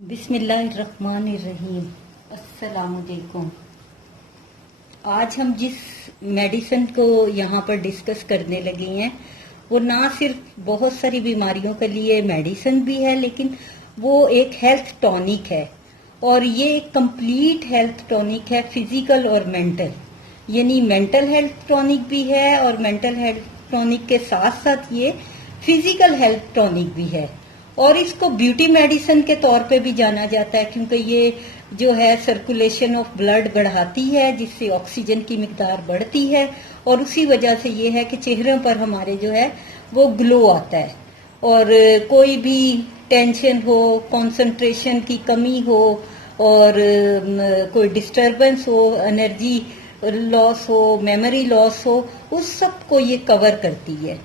بسم اللہ الرحمن الرحیم۔ السلام علیکم۔ آج ہم جس میڈیسن کو یہاں پر ڈسکس کرنے لگے ہیں وہ نہ صرف بہت ساری بیماریوں کے لیے میڈیسن بھی ہے، لیکن وہ ایک ہیلتھ ٹونک ہے، اور یہ ایک کمپلیٹ ہیلتھ ٹونک ہے، فزیکل اور مینٹل، یعنی مینٹل ہیلتھ ٹونک بھی ہے اور مینٹل ہیلتھ ٹونک کے ساتھ ساتھ یہ فزیکل ہیلتھ ٹونک بھی ہے، اور اس کو بیوٹی میڈیسن کے طور پہ بھی جانا جاتا ہے، کیونکہ یہ جو ہے سرکولیشن آف بلڈ بڑھاتی ہے، جس سے آکسیجن کی مقدار بڑھتی ہے، اور اسی وجہ سے یہ ہے کہ چہروں پر ہمارے جو ہے وہ گلو آتا ہے، اور کوئی بھی ٹینشن ہو، کنسنٹریشن کی کمی ہو، اور کوئی ڈسٹربنس ہو، انرجی لاس ہو، میموری لاس ہو، اس سب کو یہ کور کرتی ہے۔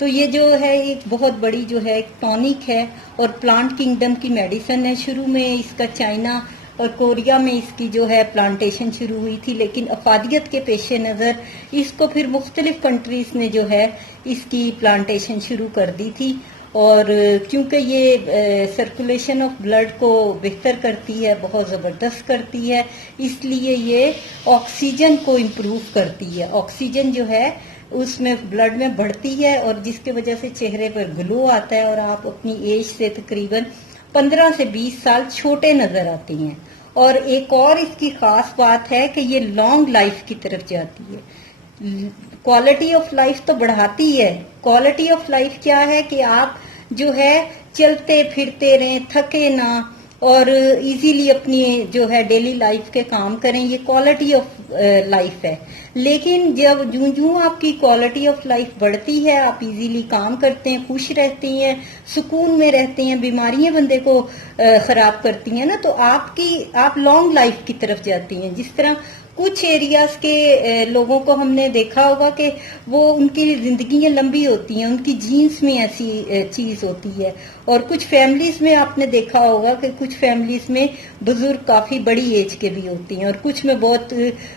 تو یہ جو ہے ایک بہت بڑی جو ہے ایک ٹونک ہے، اور پلانٹ کنگڈم کی میڈیسن ہے۔ شروع میں اس کا چائنا اور کوریا میں اس کی جو ہے پلانٹیشن شروع ہوئی تھی، لیکن افادیت کے پیش نظر اس کو پھر مختلف کنٹریز نے جو ہے اس کی پلانٹیشن شروع کر دی تھی، اور کیونکہ یہ سرکولیشن آف بلڈ کو بہتر کرتی ہے، بہت زبردست کرتی ہے، اس لیے یہ آکسیجن کو امپروو کرتی ہے۔ آکسیجن جو ہے اس میں بلڈ میں بڑھتی ہے، اور جس کی وجہ سے چہرے پر گلو آتا ہے، اور آپ اپنی ایج سے تقریباً 15 سے 20 سال چھوٹے نظر آتے ہیں۔ اور ایک اور اس کی خاص بات ہے کہ یہ لانگ لائف کی طرف جاتی ہے۔ کوالٹی آف لائف تو بڑھاتی ہے۔ کوالٹی آف لائف کیا ہے کہ آپ جو ہے چلتے پھرتے رہیں، تھکے نہ، اور ایزیلی اپنی جو ہے ڈیلی لائف کے کام کریں، یہ کوالٹی آف لائف ہے۔ لیکن جب جوں آپ کی کوالٹی آف لائف بڑھتی ہے، آپ ایزیلی کام کرتے ہیں، خوش رہتے ہیں، سکون میں رہتے ہیں، بیماریاں بندے کو خراب کرتی ہیں نا، تو آپ لانگ لائف کی طرف جاتی ہیں۔ جس طرح کچھ ایریاز کے لوگوں کو ہم نے دیکھا ہوگا کہ وہ ان کی زندگیاں لمبی ہوتی ہیں، ان کی جینز میں ایسی چیز ہوتی ہے، اور کچھ فیملیز میں آپ نے دیکھا ہوگا کہ کچھ فیملیز میں بزرگ کافی بڑی ایج کے بھی ہوتی ہیں، اور کچھ میں بہت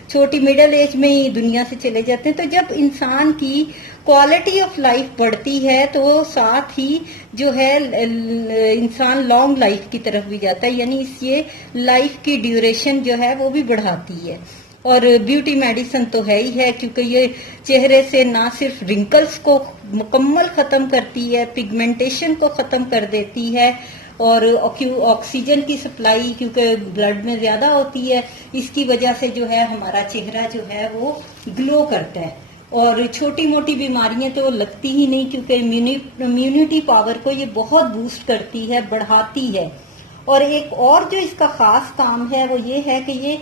چھوٹی مڈل ایج میں ہی دنیا سے چلے جاتے ہیں۔ تو جب انسان کی کوالٹی آف لائف بڑھتی ہے تو ساتھ ہی جو ہے انسان لانگ لائف کی طرف بھی جاتا ہے، یعنی اس یہ لائف کی ڈیوریشن جو ہے وہ بھی بڑھاتی ہے۔ اور بیوٹی میڈیسن تو ہے ہی ہے، کیونکہ یہ چہرے سے نہ صرف رنکلز کو مکمل ختم کرتی ہے، پگمنٹیشن کو ختم کر دیتی ہے، اور آکسیجن کی سپلائی کیونکہ بلڈ میں زیادہ ہوتی ہے، اس کی وجہ سے جو ہے ہمارا چہرہ جو ہے وہ گلو کرتا ہے، اور چھوٹی موٹی بیماریاں تو لگتی ہی نہیں، کیونکہ امیونٹی پاور کو یہ بہت بوسٹ کرتی ہے، بڑھاتی ہے۔ اور ایک اور جو اس کا خاص کام ہے وہ یہ ہے کہ یہ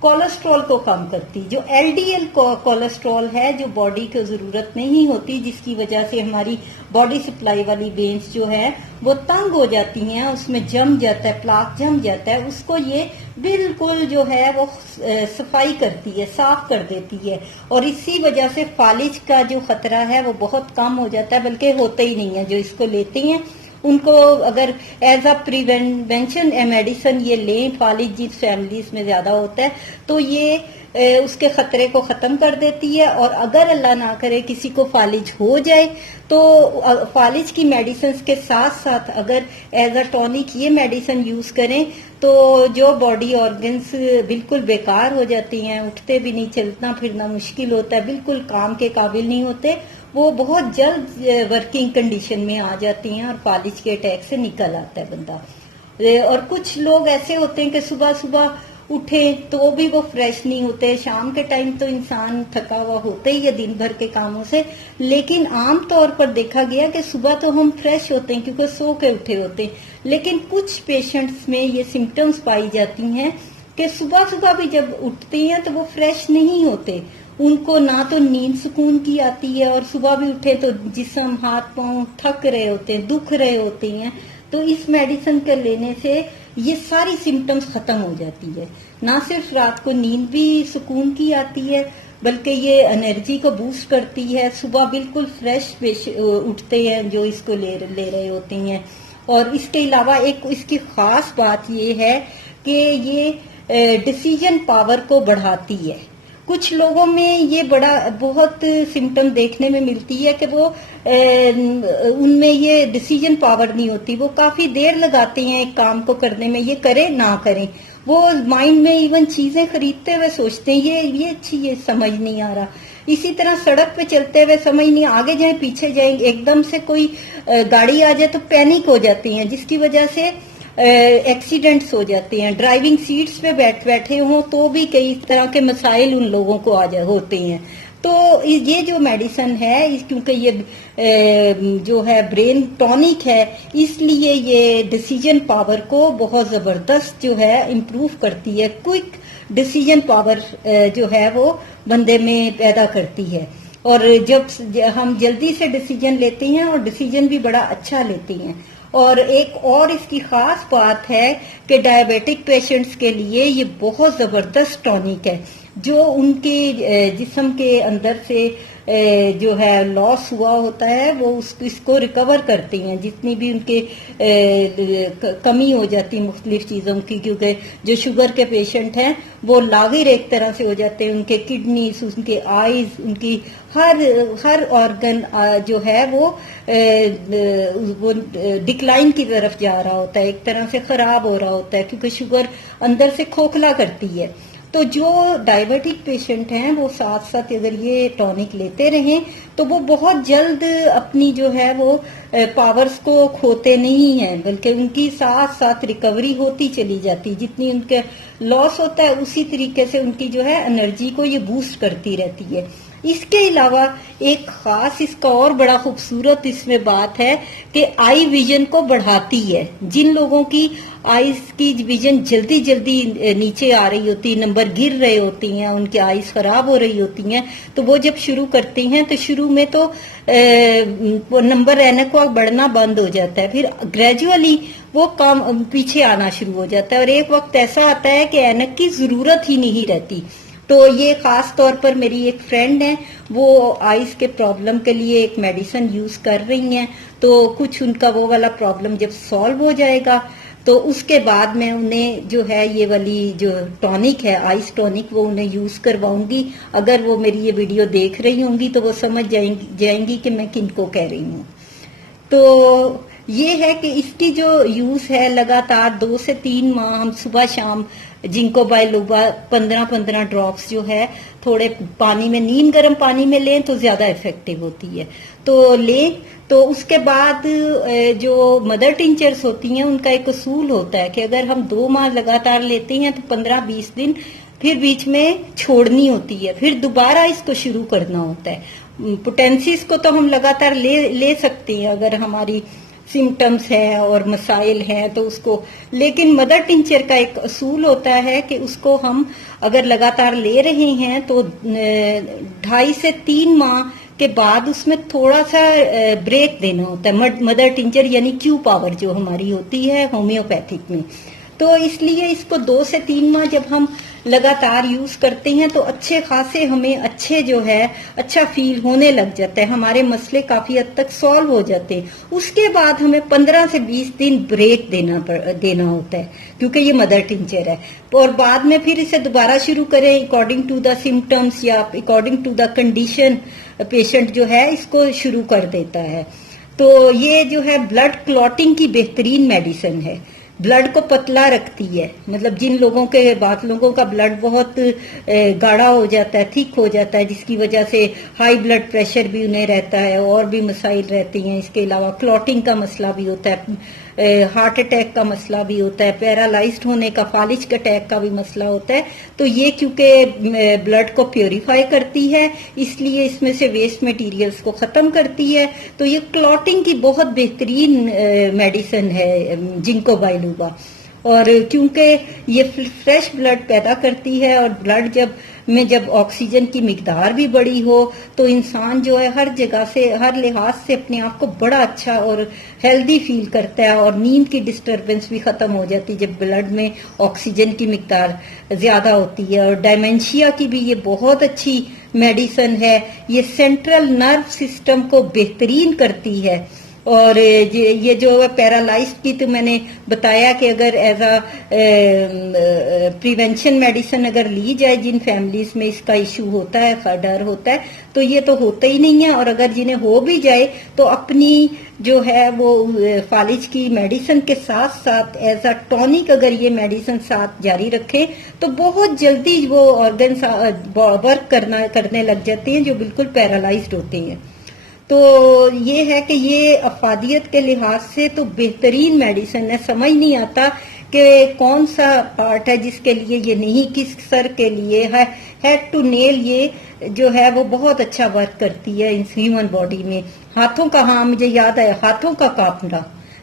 کولیسٹرول کو کم کرتی، جو ایل ڈی ایل کولیسٹرول ہے، جو باڈی کو ضرورت نہیں ہوتی، جس کی وجہ سے ہماری باڈی سپلائی والی وینز جو ہے وہ تنگ ہو جاتی ہیں، اس میں جم جاتا ہے، پلاک جم جاتا ہے، اس کو یہ بالکل جو ہے وہ صفائی کرتی ہے، صاف کر دیتی ہے، اور اسی وجہ سے فالج کا جو خطرہ ہے وہ بہت کم ہو جاتا ہے، بلکہ ہوتا ہی نہیں ہے۔ جو اس کو لیتے ہیں ان کو اگر ایز اے پریونشن میڈیسن یہ لیں، فالج جس فیملیز میں زیادہ ہوتا ہے تو یہ اس کے خطرے کو ختم کر دیتی ہے، اور اگر اللہ نہ کرے کسی کو فالج ہو جائے تو فالج کی میڈیسنز کے ساتھ ساتھ اگر ایز اے ٹونک یہ میڈیسن یوز کریں تو جو باڈی آرگنز بالکل بیکار ہو جاتی ہیں، اٹھتے بھی نہیں، چلنا پھرنا مشکل ہوتا ہے، بالکل کام کے قابل نہیں ہوتے، وہ بہت جلد ورکنگ کنڈیشن میں آ جاتی ہیں، اور فالج کے اٹیک سے نکل آتا ہے بندہ۔ اور کچھ لوگ ایسے ہوتے ہیں کہ صبح صبح اٹھے تو بھی وہ فریش نہیں ہوتے، شام کے ٹائم تو انسان تھکا ہوا ہوتا ہی ہے دن بھر کے کاموں سے، لیکن عام طور پر دیکھا گیا کہ صبح تو ہم فریش ہوتے ہیں کیونکہ سو کے اٹھے ہوتے ہیں، لیکن کچھ پیشنٹس میں یہ سمٹمز پائی جاتی ہیں کہ صبح صبح بھی جب اٹھتے ہیں تو وہ فریش نہیں ہوتے، ان کو نہ تو نیند سکون کی آتی ہے، اور صبح بھی اٹھے تو جسم، ہاتھ پاؤں تھک رہے ہوتے ہیں، دکھ رہے ہوتے ہیں۔ تو اس میڈیسن کے لینے سے یہ ساری سمٹمز ختم ہو جاتی ہے، نہ صرف رات کو نیند بھی سکون کی آتی ہے بلکہ یہ انرجی کو بوسٹ کرتی ہے، صبح بالکل فریش اٹھتے ہیں جو اس کو لے رہے ہوتے ہیں۔ اور اس کے علاوہ ایک اس کی خاص بات یہ ہے کہ یہ ڈیسیژن پاور کو بڑھاتی ہے، کچھ لوگوں میں یہ بہت سمٹم دیکھنے میں ملتی ہے کہ وہ ان میں یہ ڈیسیجن پاور نہیں ہوتی، وہ کافی دیر لگاتے ہیں ایک کام کو کرنے میں، یہ کریں نہ کریں، وہ مائنڈ میں ایون چیزیں خریدتے ہوئے سوچتے ہیں یہ اچھی، یہ سمجھ نہیں آ رہا. اسی طرح سڑک پہ چلتے ہوئے سمجھ نہیں، آگے جائیں پیچھے جائیں، ایک دم سے کوئی گاڑی آ جائے تو پینک ہو جاتی ہیں، جس کی وجہ سے ایکسیڈنٹس ہو جاتے ہیں. ڈرائیونگ سیٹس پہ بیٹھے ہوں تو بھی کئی طرح کے مسائل ان لوگوں کو ہوتے ہیں. تو یہ جو میڈیسن ہے، کیونکہ یہ جو ہے برین ٹونک ہے، اس لیے یہ ڈیسیجن پاور کو بہت زبردست جو ہے امپروو کرتی ہے. کوئک ڈیسیجن پاور جو ہے وہ بندے میں پیدا کرتی ہے، اور جب ہم جلدی سے ڈیسیجن لیتے ہیں اور ڈیسیجن بھی بڑا اچھا لیتے ہیں. اور ایک اور اس کی خاص بات ہے کہ ڈائبیٹک پیشنٹس کے لیے یہ بہت زبردست ٹونک ہے، جو ان کے جسم کے اندر سے جو ہے لاس ہوا ہوتا ہے وہ اس کو ریکور کرتے ہیں، جتنی بھی ان کے کمی ہو جاتی مختلف چیزوں کی. کیونکہ جو شوگر کے پیشنٹ ہیں وہ لاغر ایک طرح سے ہو جاتے ہیں، ان کے کڈنیز، ان کے آئیز، ان کی ہر آرگن جو ہے وہ ڈکلائن کی طرف جا رہا ہوتا ہے، ایک طرح سے خراب ہو رہا ہوتا ہے، کیونکہ شوگر اندر سے کھوکھلا کرتی ہے. تو جو ڈائبیٹک پیشنٹ ہیں وہ ساتھ ساتھ اگر یہ ٹونک لیتے رہیں تو وہ بہت جلد اپنی جو ہے وہ پاورز کو کھوتے نہیں ہیں، بلکہ ان کی ساتھ ساتھ ریکوری ہوتی چلی جاتی. جتنی ان کے لاس ہوتا ہے اسی طریقے سے ان کی جو ہے انرجی کو یہ بوسٹ کرتی رہتی ہے. اس کے علاوہ ایک خاص اس کا اور بڑا خوبصورت اس میں بات ہے کہ آئی ویژن کو بڑھاتی ہے. جن لوگوں کی آئیز کی ویژن جلدی نیچے آ رہی ہوتی، نمبر گر رہے ہوتی ہیں، ان کی آئیز خراب ہو رہی ہوتی ہیں، تو وہ جب شروع کرتے ہیں تو شروع میں تو نمبر اینک کا بڑھنا بند ہو جاتا ہے، پھر گریجولی وہ کم پیچھے آنا شروع ہو جاتا ہے، اور ایک وقت ایسا آتا ہے کہ اینک کی ضرورت ہی نہیں رہتی. تو یہ خاص طور پر میری ایک فرینڈ ہے، وہ آئیز کے پرابلم کے لیے ایک میڈیسن یوز کر رہی ہیں. تو کچھ ان کا وہ والا پرابلم جب سالو ہو جائے گا تو اس کے بعد میں انہیں جو ہے یہ والی جو ٹونک ہے، آئس ٹونک، وہ انہیں یوز کرواؤں گی. اگر وہ میری یہ ویڈیو دیکھ رہی ہوں گی تو وہ سمجھ جائیں گی کہ میں کن کو کہہ رہی ہوں. تو یہ ہے کہ اس کی جو یوز ہے لگاتار 2 سے 3 ماہ ہم صبح شام جنکو بائلوبا 15 ڈراپس جو ہے تھوڑے پانی میں، نیم گرم پانی میں لیں تو زیادہ افیکٹو ہوتی ہے، تو لیں. تو اس کے بعد جو مدر ٹنچرز ہوتی ہیں ان کا ایک اصول ہوتا ہے کہ اگر ہم 2 ماہ لگاتار لیتے ہیں تو 15-20 دن پھر بیچ میں چھوڑنی ہوتی ہے، پھر دوبارہ اس کو شروع کرنا ہوتا ہے. پوٹینسیز کو تو ہم لگاتار لے سکتے ہیں اگر ہماری سمٹمز ہیں اور مسائل ہیں تو اس کو، لیکن مدر ٹنچر کا ایک اصول ہوتا ہے کہ اس کو ہم اگر لگاتار لے رہے ہیں تو 2.5 سے 3 ماہ کے بعد اس میں تھوڑا سا بریک دینا ہوتا ہے. مدر ٹنچر یعنی کیو پاور جو ہماری ہوتی ہے ہومیوپیتھک میں، تو اس لیے اس کو 2 سے 3 ماہ جب ہم لگاتار یوز کرتے ہیں تو اچھے خاصے ہمیں جو ہے اچھا فیل ہونے لگ جاتا ہے، ہمارے مسئلے کافی حد تک سالو ہو جاتے ہیں. اس کے بعد ہمیں 15 سے 20 دن بریک دینا ہوتا ہے کیونکہ یہ مدر ٹنچر ہے، اور بعد میں پھر اسے دوبارہ شروع کریں اکارڈنگ ٹو دا سمٹمس یا according to the condition. Patient جو ہے اس کو شروع کر دیتا ہے. تو یہ جو ہے بلڈ کلوٹنگ کی بہترین میڈیسن ہے، بلڈ کو پتلا رکھتی ہے. مطلب جن لوگوں کا بلڈ بہت گاڑھا ہو جاتا ہے، تھک ہو جاتا ہے، جس کی وجہ سے ہائی بلڈ پریشر بھی انہیں رہتا ہے اور بھی مسائل رہتے ہیں. اس کے علاوہ کلوٹنگ کا مسئلہ بھی ہوتا ہے، ہارٹ اٹیک کا مسئلہ بھی ہوتا ہے، پیرالائزڈ ہونے کا، فالج اٹیک کا بھی مسئلہ ہوتا ہے. تو یہ کیونکہ بلڈ کو پیوریفائی کرتی ہے اس لیے اس میں سے ویسٹ میٹیریلز کو ختم کرتی ہے. تو یہ کلوٹنگ کی بہت بہترین میڈیسن ہے جنکو بائلوبا، اور کیونکہ یہ فریش بلڈ پیدا کرتی ہے، اور بلڈ جب آکسیجن کی مقدار بھی بڑی ہو تو انسان جو ہے ہر جگہ سے، ہر لحاظ سے اپنے آپ کو بڑا اچھا اور ہیلدی فیل کرتا ہے، اور نیند کی ڈسٹربنس بھی ختم ہو جاتی ہے جب بلڈ میں آکسیجن کی مقدار زیادہ ہوتی ہے. اور ڈائمینشیا کی بھی یہ بہت اچھی میڈیسن ہے، یہ سینٹرل نرو سسٹم کو بہترین کرتی ہے. اور یہ جو پیرالائزڈ کی تو میں نے بتایا کہ اگر ایز اے پریونشن میڈیسن اگر لی جائے جن فیملیز میں اس کا ایشو ہوتا ہے، ڈر ہوتا ہے، تو یہ تو ہوتا ہی نہیں ہے، اور اگر جنہیں ہو بھی جائے تو اپنی جو ہے وہ فالج کی میڈیسن کے ساتھ ساتھ ایز اے ٹونک اگر یہ میڈیسن ساتھ جاری رکھے تو بہت جلدی وہ آرگنز ورک کرنے لگ جاتے ہیں جو بالکل پیرالائزڈ ہوتے ہیں۔ تو یہ ہے کہ یہ افادیت کے لحاظ سے تو بہترین میڈیسن ہے، سمجھ نہیں آتا کہ کون سا پارٹ ہے جس کے لیے یہ نہیں، کس سر کے لیے ہے، ہیڈ ٹو نیل یہ جو ہے وہ بہت اچھا ورک کرتی ہے اس ہیومن باڈی میں۔ ہاتھوں کا، ہاں مجھے یاد ہے، ہاتھوں کا کانپنا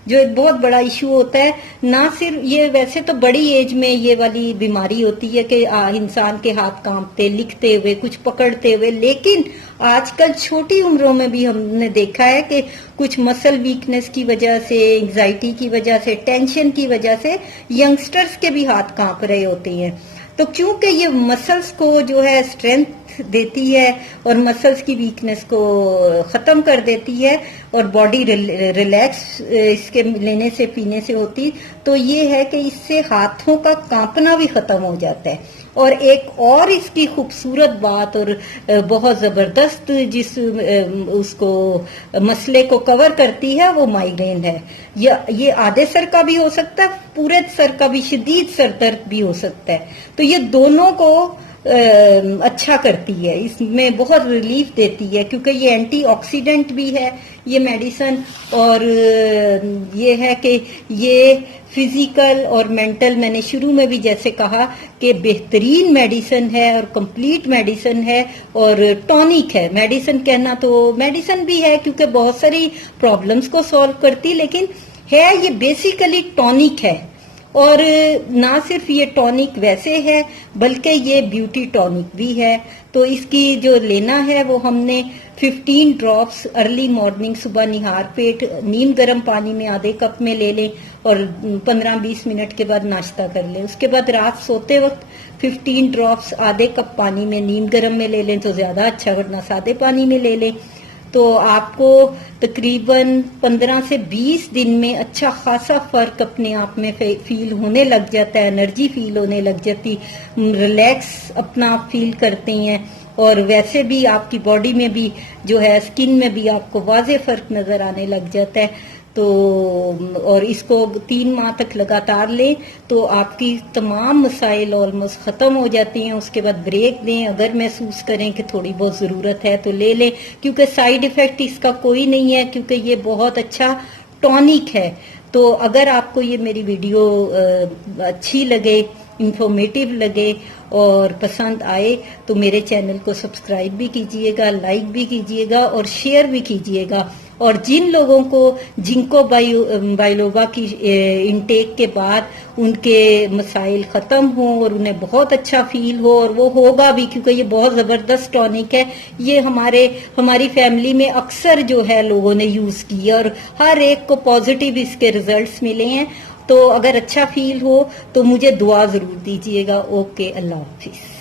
جو ایک بہت بڑا ایشو ہوتا ہے، نہ صرف یہ ویسے تو بڑی ایج میں یہ والی بیماری ہوتی ہے کہ انسان کے ہاتھ کانپتے، لکھتے ہوئے، کچھ پکڑتے ہوئے، لیکن آج کل چھوٹی عمروں میں بھی ہم نے دیکھا ہے کہ کچھ مسل ویکنس کی وجہ سے، انگزائٹی کی وجہ سے، ٹینشن کی وجہ سے ینگسٹرز کے بھی ہاتھ کانپ رہے ہوتے ہیں۔ تو کیونکہ یہ مسلز کو جو ہے اسٹرینتھ دیتی ہے اور مسلز کی ویکنس کو ختم کر دیتی ہے اور باڈی ریلیکس اس کے لینے سے پینے سے ہوتی، تو یہ ہے کہ اس سے ہاتھوں کا کانپنا بھی ختم ہو جاتا ہے۔ اور ایک اور اس کی خوبصورت بات اور بہت زبردست جس اس کو مسئلے کو کور کرتی ہے وہ مائیگرین ہے۔ یہ آدھے سر کا بھی ہو سکتا ہے، پورے سر کا بھی، شدید سر درد بھی ہو سکتا ہے، تو یہ دونوں کو اچھا کرتی ہے، اس میں بہت ریلیف دیتی ہے کیونکہ یہ اینٹی آکسیڈنٹ بھی ہے یہ میڈیسن، اور یہ ہے کہ یہ فزیکل اور مینٹل، میں نے شروع میں بھی جیسے کہا کہ بہترین میڈیسن ہے اور کمپلیٹ میڈیسن ہے اور ٹونک ہے۔ میڈیسن کہنا تو میڈیسن بھی ہے کیونکہ بہت ساری پرابلمز کو سولو کرتی، لیکن ہے یہ بیسیکلی ٹونک ہے۔ اور نہ صرف یہ ٹونک ویسے ہے بلکہ یہ بیوٹی ٹونک بھی ہے۔ تو اس کی جو لینا ہے وہ ہم نے 15 ڈراپس ارلی مارننگ، صبح نہار پیٹ نیم گرم پانی میں آدھے کپ میں لے لیں اور 15-20 منٹ کے بعد ناشتہ کر لیں۔ اس کے بعد رات سوتے وقت 15 ڈراپس آدھے کپ پانی میں نیم گرم میں لے لیں تو زیادہ اچھا، ورنہ سادے پانی میں لے لیں۔ تو آپ کو تقریباً 15 سے 20 دن میں اچھا خاصا فرق اپنے آپ میں فیل ہونے لگ جاتا ہے، انرجی فیل ہونے لگ جاتی، ریلیکس اپنا آپ فیل کرتے ہیں، اور ویسے بھی آپ کی باڈی میں بھی جو ہے اسکن میں بھی آپ کو واضح فرق نظر آنے لگ جاتا ہے۔ تو اور اس کو 3 ماہ تک لگاتار لیں تو آپ کی تمام مسائل آلموسٹ ختم ہو جاتی ہیں۔ اس کے بعد بریک دیں، اگر محسوس کریں کہ تھوڑی بہت ضرورت ہے تو لے لیں، کیونکہ سائیڈ ایفیکٹ اس کا کوئی نہیں ہے، کیونکہ یہ بہت اچھا ٹونک ہے۔ تو اگر آپ کو یہ میری ویڈیو اچھی لگے، انفارمیٹیو لگے اور پسند آئے تو میرے چینل کو سبسکرائب بھی کیجئے گا، لائک بھی کیجئے گا اور شیئر بھی کیجئے گا۔ اور جن لوگوں کو جنکو بائلوبا کی انٹیک کے بعد ان کے مسائل ختم ہوں اور انہیں بہت اچھا فیل ہو، اور وہ ہوگا بھی کیونکہ یہ بہت زبردست ٹونک ہے، یہ ہماری فیملی میں اکثر جو ہے لوگوں نے یوز کی اور ہر ایک کو پازیٹیو اس کے ریزلٹس ملے ہیں۔ تو اگر اچھا فیل ہو تو مجھے دعا ضرور دیجیے گا۔ اوکے، اللہ حافظ۔